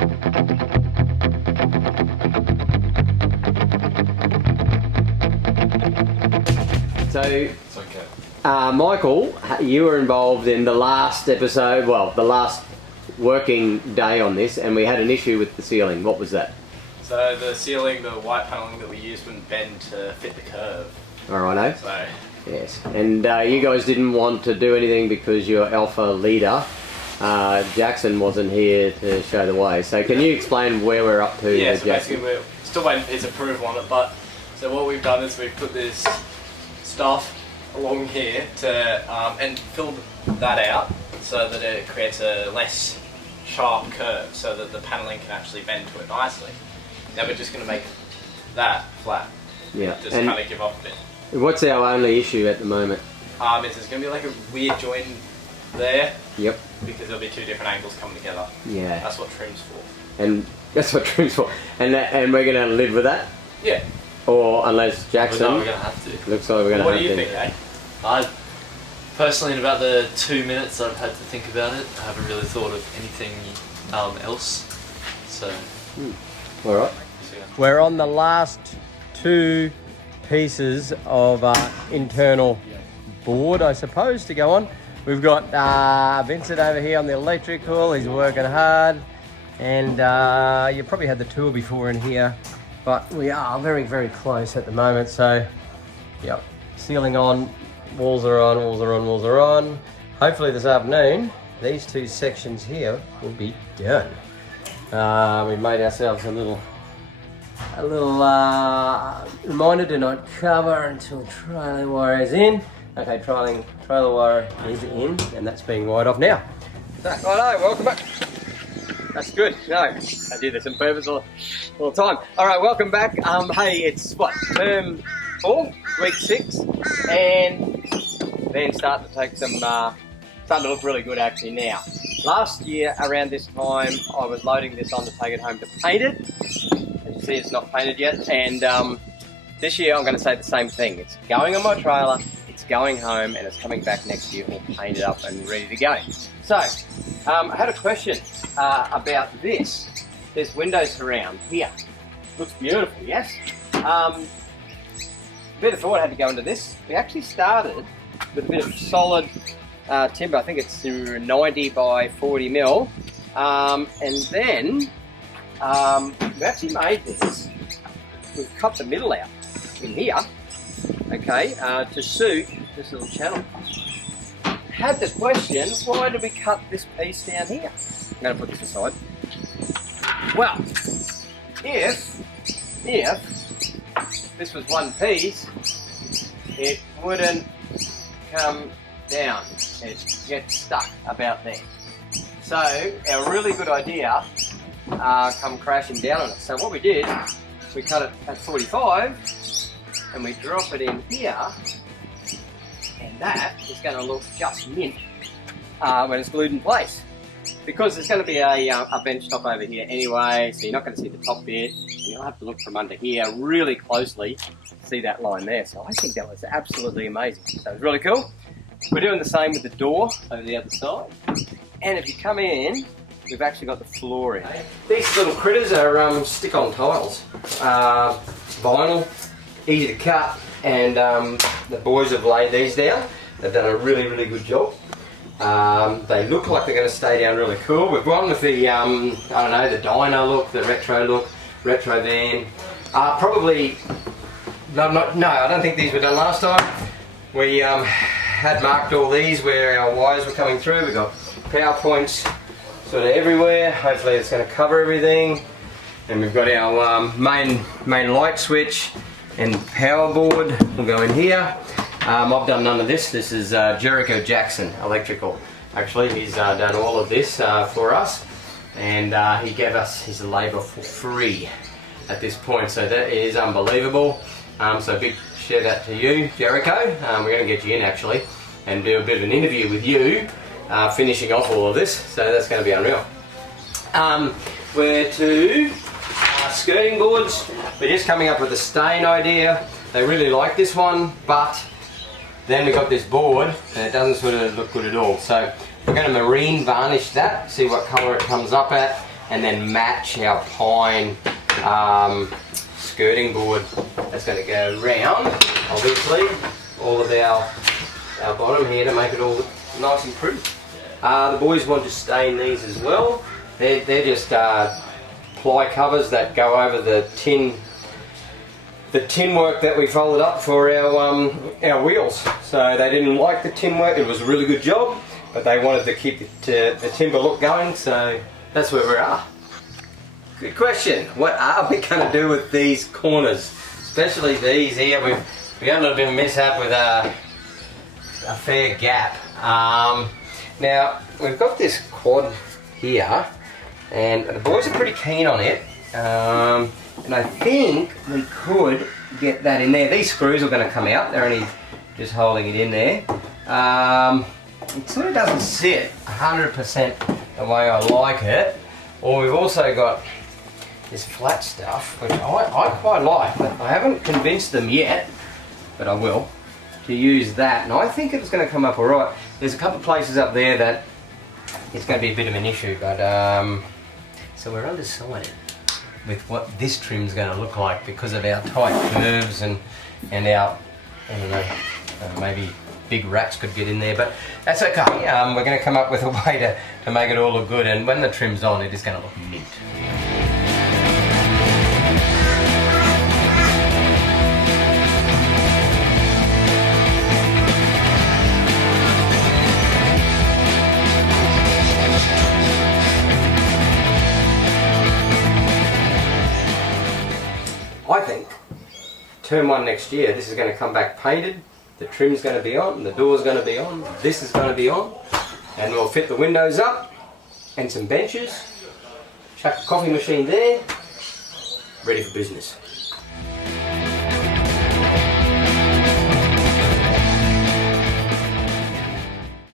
So, it's okay. Michael, you were involved in the last episode, well, the last working day on this, and we had an issue with the ceiling. What was that? So the ceiling, the white paneling that we used wouldn't bend to fit the curve. Alrighto. So. Yes, and you guys didn't want to do anything because your alpha leader, Jackson, wasn't here to show the way. So can you explain where we're up to? Yeah, with so Jackson? basically we're still waiting for his approval on it, but so what we've done is we've put this stuff along here to and filled that out so that it creates a less sharp curve so that the paneling can actually bend to it nicely. Now we're just going to make that flat. Yeah. Just kind of give off a bit. What's our only issue at the moment? Is there's going to be like a weird joint there. Yep. Because there'll be two different angles coming together. Yeah. That's what trim's for. And that's what trim's for. And we're going to live with that? Yeah. Or unless Jackson... No, we're going to have to. Looks like we're going to have to. What do you think, eh? I personally, in about the 2 minutes I've had to think about it, I haven't really thought of anything else. So... Alright. We're on the last two pieces of internal board, I suppose, to go on. We've got Vincent over here on the electrical. He's working hard, and you probably had the tour before in here, but we are very, very close at the moment. So, yep, ceiling on, walls are on, walls are on, walls are on. Hopefully this afternoon, these two sections here will be done. We made ourselves a little reminder to not cover until trailer wire is in. Okay, trailer wire is in, and that's being wired off now. So, oh no, welcome back. That's good. No, I do this on purpose all the time. All right, welcome back. Hey, it's what, term 4, week 6, and then starting to take some, starting to look really good actually now. Last year around this time, I was loading this on to take it home to paint it. As you see, it's not painted yet, and this year I'm going to say the same thing. It's going on my trailer, it's going home, and it's coming back next year all painted up and ready to go. So, I had a question about this. There's window surround here. Looks beautiful, yes? A bit of thought had to go into this. We actually started with a bit of solid timber. I think it's 90 by 40 mil, and then we actually made this. We've cut the middle out in here, okay, to suit this little channel. Had the question, why did we cut this piece down here? I'm going to put this aside. Well, if this was one piece, it wouldn't come down. It gets stuck about there. So our really good idea come crashing down on it. So what we did, we cut it at 45 and we drop it in here, and that is going to look just mint when it's glued in place. Because there's going to be a bench top over here anyway, so you're not going to see the top bit, and you'll have to look from under here really closely to see that line there. So I think that was absolutely amazing. So it was really cool. We're doing the same with the door over the other side. And if you come in, we've actually got the floor in. These little critters are stick-on tiles. Vinyl, easy to cut, and the boys have laid these down. They've done a really, really good job. They look like they're going to stay down really cool. We've gone with the, I don't know, the dino look, the retro van. Probably, no, I don't think these were done last time. We had marked all these where our wires were coming through. We've got power points sort of everywhere. Hopefully it's going to cover everything. And we've got our main light switch and power board will go in here. I've done none of this. This is Jericho Jackson Electrical. Actually, he's done all of this for us, and he gave us his labour for free at this point, so that is unbelievable. So big shout out to you, Jericho. We're going to get you in actually and do a bit of an interview with you, finishing off all of this, so that's going to be unreal. We're to skirting boards. We're just coming up with a stain idea. They really like this one, but then we got this board and it doesn't sort of look good at all. So we're going to marine varnish that, see what colour it comes up at. and then match our pine skirting board that's going to go round, obviously, all of our bottom here to make it all look nice and pretty. The boys want to stain these as well. They're just ply covers that go over the tin work that we folded up for our wheels. So they didn't like the tin work. It was a really good job, but they wanted to keep the timber look going, so that's where we are. Good question. What are we going to do with these corners? Especially these here. We got a little bit of mishap with a fair gap. Now, we've got this quad here, and the boys are pretty keen on it. And I think we could get that in there. These screws are going to come out. They're only just holding it in there. It sort of doesn't sit 100% the way I like it. Or we've also got this flat stuff, which I quite like, but I haven't convinced them yet, but I will, to use that. And I think it's going to come up alright. There's a couple of places up there that it's going to be a bit of an issue, but so we're undecided with what this trim's going to look like because of our tight curves and our, I don't know, maybe big rats could get in there, but that's okay. We're going to come up with a way to make it all look good, and when the trim's on, it is going to look mint. I think term 1 next year, this is going to come back painted, the trim's going to be on, the door's going to be on, this is going to be on, and we'll fit the windows up and some benches, chuck a coffee machine there, ready for business.